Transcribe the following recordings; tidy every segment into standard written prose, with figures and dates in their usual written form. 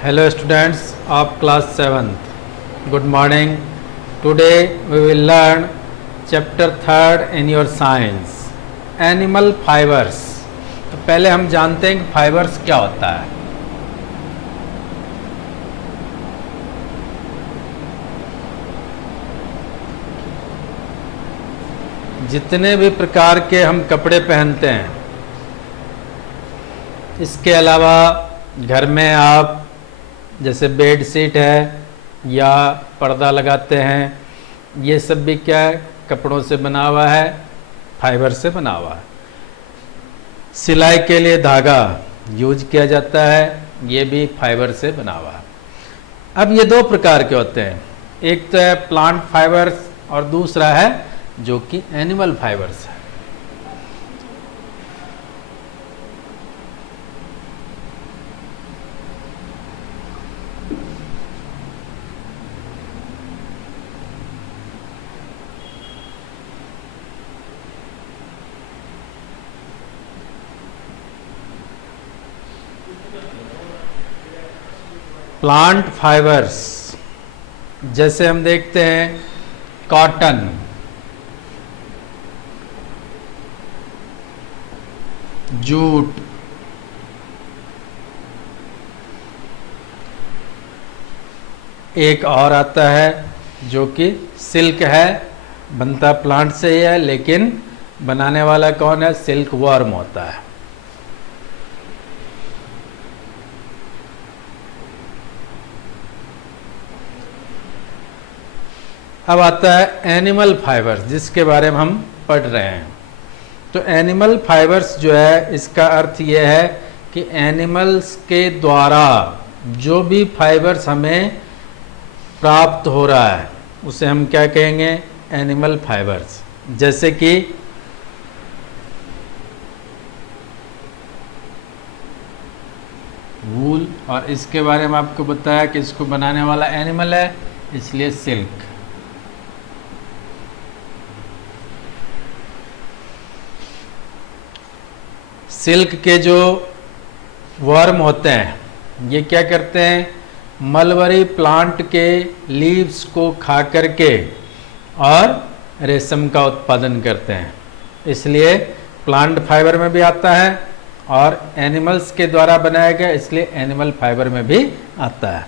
Hello students of class 7th. Good morning. Today we will learn chapter 3rd in your science. Animal fibers. तो पहले हम जानते हैं कि फाइबर्स क्या होता है. जितने भी प्रकार के हम कपड़े पहनते हैं, इसके अलावा घर में आप जैसे बेड शीट है या पर्दा लगाते हैं, ये सब भी क्या है, कपड़ों से बना हुआ है, फाइबर से बना हुआ है. सिलाई के लिए धागा यूज किया जाता है, ये भी फाइबर से बना हुआ है. अब ये दो प्रकार के होते हैं, एक तो है प्लांट फाइबर्स और दूसरा है जो कि एनिमल फाइबर्स है. प्लांट फाइबर्स जैसे हम देखते हैं कॉटन, जूट, एक और आता है जो कि सिल्क है, बनता प्लांट से ही है लेकिन बनाने वाला कौन है, सिल्क वर्म होता है. अब आता है एनिमल फाइबर्स जिसके बारे में हम पढ़ रहे हैं. तो एनिमल फाइबर्स जो है, इसका अर्थ यह है कि एनिमल्स के द्वारा जो भी फाइबर्स हमें प्राप्त हो रहा है उसे हम क्या कहेंगे, एनिमल फाइबर्स. जैसे कि वूल, और इसके बारे में आपको बताया कि इसको बनाने वाला एनिमल है, इसलिए सिल्क. सिल्क के जो वर्म होते हैं ये क्या करते हैं, मलबरी प्लांट के लीव्स को खा करके और रेशम का उत्पादन करते हैं, इसलिए प्लांट फाइबर में भी आता है, और एनिमल्स के द्वारा बनाया गया इसलिए एनिमल फाइबर में भी आता है.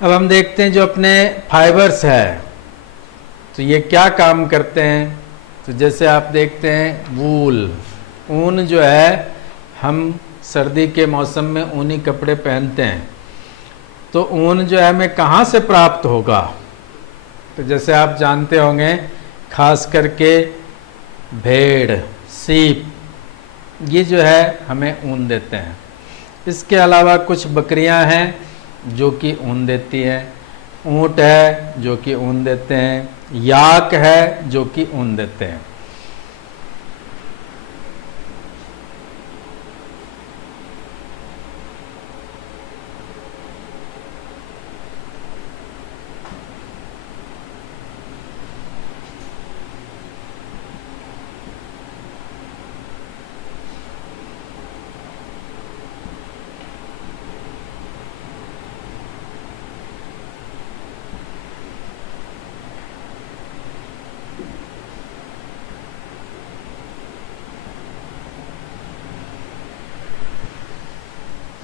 अब हम देखते हैं जो अपने फाइबर्स है तो ये क्या काम करते हैं. तो जैसे आप देखते हैं वूल, ऊन जो है, हम सर्दी के मौसम में ऊनी कपड़े पहनते हैं, तो ऊन जो है हमें कहाँ से प्राप्त होगा. तो जैसे आप जानते होंगे खास करके भेड़, सीप, ये जो है हमें ऊन देते हैं. इसके अलावा कुछ बकरियां हैं जो कि ऊन देती हैं, ऊँट है जो कि ऊन देते हैं, याक है जो कि ऊन देते हैं.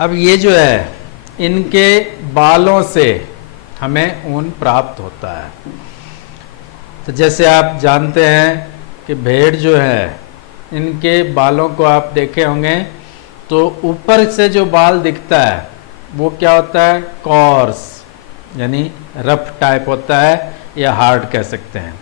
अब ये जो है, इनके बालों से हमें ऊन प्राप्त होता है. तो जैसे आप जानते हैं कि भेड़ जो है, इनके बालों को आप देखे होंगे तो ऊपर से जो बाल दिखता है वो क्या होता है, कॉर्स, यानी रफ टाइप होता है या हार्ड कह सकते हैं,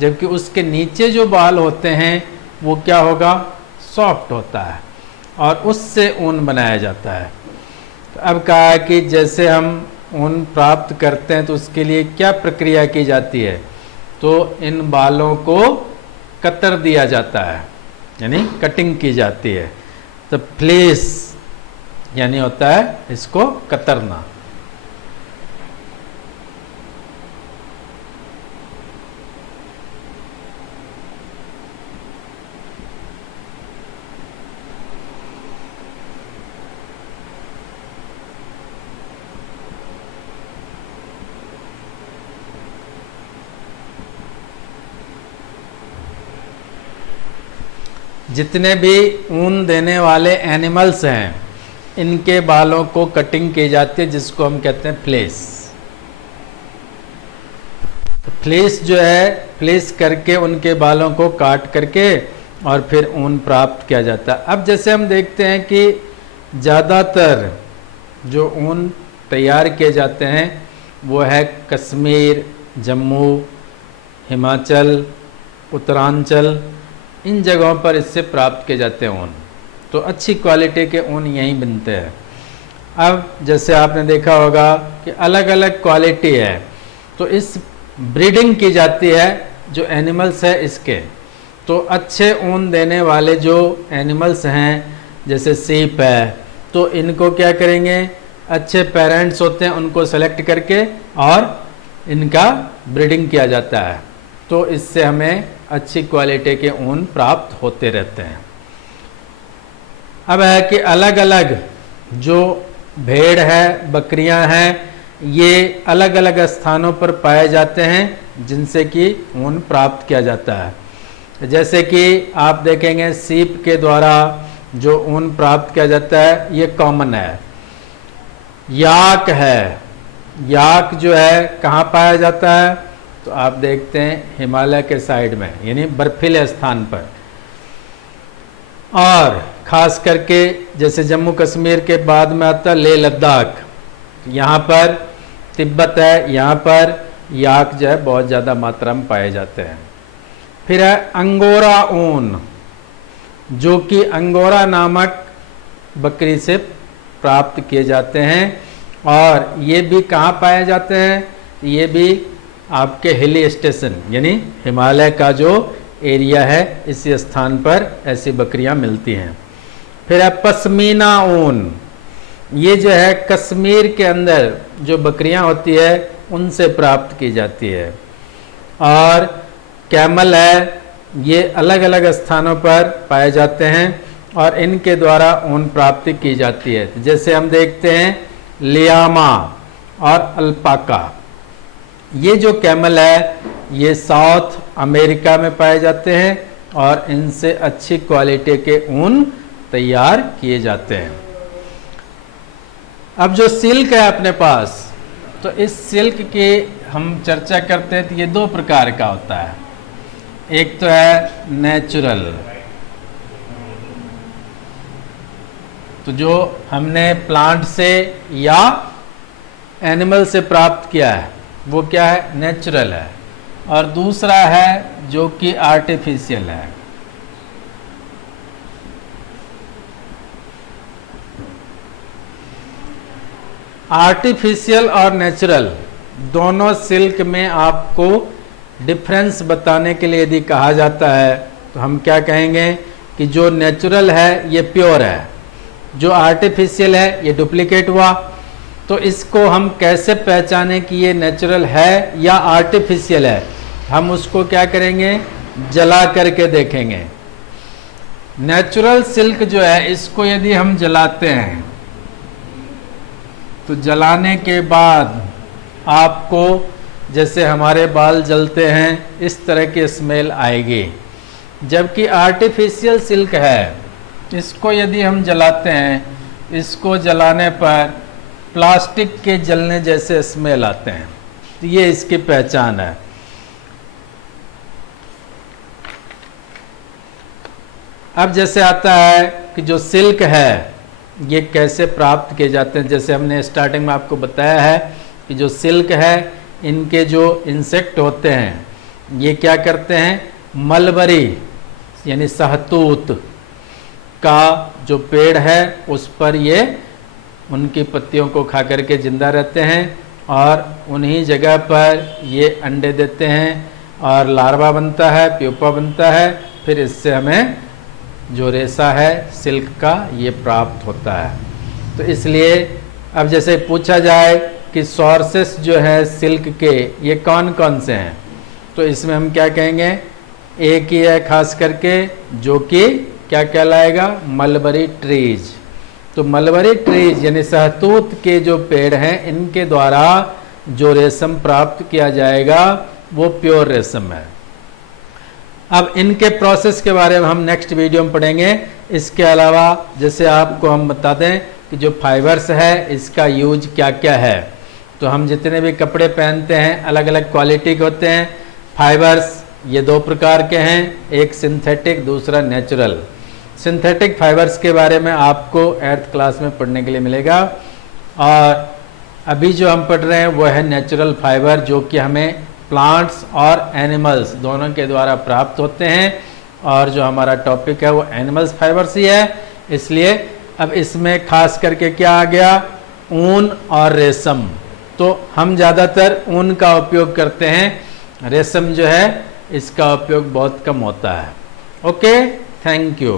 जबकि उसके नीचे जो बाल होते हैं वो क्या होगा, सॉफ्ट होता है, और उससे ऊन बनाया जाता है. तो अब कहा है कि जैसे हम ऊन प्राप्त करते हैं तो उसके लिए क्या प्रक्रिया की जाती है, तो इन बालों को कतर दिया जाता है, यानी कटिंग की जाती है. तो फ्लेस यानी होता है इसको कतरना. जितने भी ऊन देने वाले एनिमल्स हैं इनके बालों को कटिंग की जाती है, जिसको हम कहते हैं फ्लेस। फ्लेस जो है, फ्लेस करके उनके बालों को काट करके और फिर ऊन प्राप्त किया जाता है। अब जैसे हम देखते हैं कि ज़्यादातर जो ऊन तैयार किए जाते हैं वो है कश्मीर, जम्मू, हिमाचल, उत्तरांचल, इन जगहों पर इससे प्राप्त किए जाते हैं ऊन। तो अच्छी क्वालिटी के ऊन यहीं बनते हैं। अब जैसे आपने देखा होगा कि अलग अलग क्वालिटी है, तो इस ब्रीडिंग की जाती है जो एनिमल्स है इसके। तो अच्छे ऊन देने वाले जो एनिमल्स हैं जैसे सीप है, तो इनको क्या करेंगे, अच्छे पेरेंट्स होते हैं उनको सेलेक्ट करके और इनका ब्रीडिंग किया जाता है। तो इससे हमें अच्छी क्वालिटी के ऊन प्राप्त होते रहते हैं। अब है कि अलग अलग जो भेड़ है, बकरियां हैं, ये अलग अलग स्थानों पर पाए जाते हैं जिनसे कि ऊन प्राप्त किया जाता है। जैसे कि आप देखेंगे सीप के द्वारा जो ऊन प्राप्त किया जाता है ये कॉमन है। याक है, याक जो है कहाँ पाया जाता है, तो आप देखते हैं हिमालय के साइड में, यानी बर्फीले स्थान पर। और खास करके जैसे जम्मू कश्मीर के बाद में आता है लेह लद्दाख, यहाँ पर तिब्बत है, यहाँ पर याक जो है बहुत ज़्यादा मात्रा में पाए जाते हैं। फिर है अंगोरा ऊन, जो कि अंगोरा नामक बकरी से प्राप्त किए जाते हैं। और ये भी कहाँ पाए जाते हैं, ये भी आपके हिली स्टेशन यानी हिमालय का जो एरिया है इसी स्थान पर ऐसी बकरियां मिलती हैं। फिर है पश्मीना ऊन, ये जो है कश्मीर के अंदर जो बकरियां होती है उनसे प्राप्त की जाती है। और कैमल है, ये अलग अलग स्थानों पर पाए जाते हैं और इनके द्वारा ऊन प्राप्ति की जाती है। जैसे हम देखते हैं लियामा और अल्पाका, ये जो कैमल है ये साउथ अमेरिका में पाए जाते हैं और इनसे अच्छी क्वालिटी के ऊन तैयार किए जाते हैं। अब जो सिल्क है अपने पास, तो इस सिल्क की हम चर्चा करते हैं तो ये दो प्रकार का होता है। एक तो है नेचुरल, तो जो हमने प्लांट से या एनिमल से प्राप्त किया है वो क्या है, नेचुरल है। और दूसरा है जो कि आर्टिफिशियल है। आर्टिफिशियल और नेचुरल दोनों सिल्क में आपको डिफरेंस बताने के लिए यदि कहा जाता है तो हम क्या कहेंगे कि जो नेचुरल है ये प्योर है, जो आर्टिफिशियल है ये डुप्लीकेट हुआ। तो इसको हम कैसे पहचाने कि ये नेचुरल है या आर्टिफिशियल है, हम उसको क्या करेंगे, जला करके देखेंगे। नेचुरल सिल्क जो है इसको यदि हम जलाते हैं तो जलाने के बाद आपको जैसे हमारे बाल जलते हैं इस तरह की स्मेल आएगी। जबकि आर्टिफिशियल सिल्क है, इसको यदि हम जलाते हैं, इसको जलाने पर प्लास्टिक के जलने जैसे स्मेल आते हैं। तो ये इसकी पहचान है। अब जैसे आता है कि जो सिल्क है ये कैसे प्राप्त किए जाते हैं। जैसे हमने स्टार्टिंग में आपको बताया है कि जो सिल्क है इनके जो इंसेक्ट होते हैं ये क्या करते हैं, मलबरी यानी सहतूत का जो पेड़ है उस पर ये उनकी पत्तियों को खा करके जिंदा रहते हैं और उन्हीं जगह पर ये अंडे देते हैं और लार्वा बनता है, प्यूपा बनता है। फिर इससे हमें जो रेशा है सिल्क का ये प्राप्त होता है। तो इसलिए अब जैसे पूछा जाए कि सोर्सेस जो है सिल्क के ये कौन कौन से हैं, तो इसमें हम क्या कहेंगे, एक ही है खास करके जो कि क्या कहलाएगा, मलबरी ट्रीज। तो मलबरी ट्रीज यानी सहतूत के जो पेड़ हैं इनके द्वारा जो रेशम प्राप्त किया जाएगा वो प्योर रेशम है। अब इनके प्रोसेस के बारे में हम नेक्स्ट वीडियो में पढ़ेंगे। इसके अलावा जैसे आपको हम बता दें कि जो फाइबर्स है इसका यूज क्या क्या है। तो हम जितने भी कपड़े पहनते हैं अलग अलग क्वालिटी के होते हैं। फाइबर्स ये दो प्रकार के हैं, एक सिंथेटिक, दूसरा नेचुरल। सिंथेटिक फाइबर्स के बारे में आपको 8th क्लास में पढ़ने के लिए मिलेगा, और अभी जो हम पढ़ रहे हैं वो है नेचुरल फाइबर, जो कि हमें प्लांट्स और एनिमल्स दोनों के द्वारा प्राप्त होते हैं। और जो हमारा टॉपिक है वो एनिमल्स फाइबर्स ही है, इसलिए अब इसमें खास करके क्या आ गया, ऊन और रेशम। तो हम ज़्यादातर ऊन का उपयोग करते हैं, रेशम जो है इसका उपयोग बहुत कम होता है। Okay, thank you.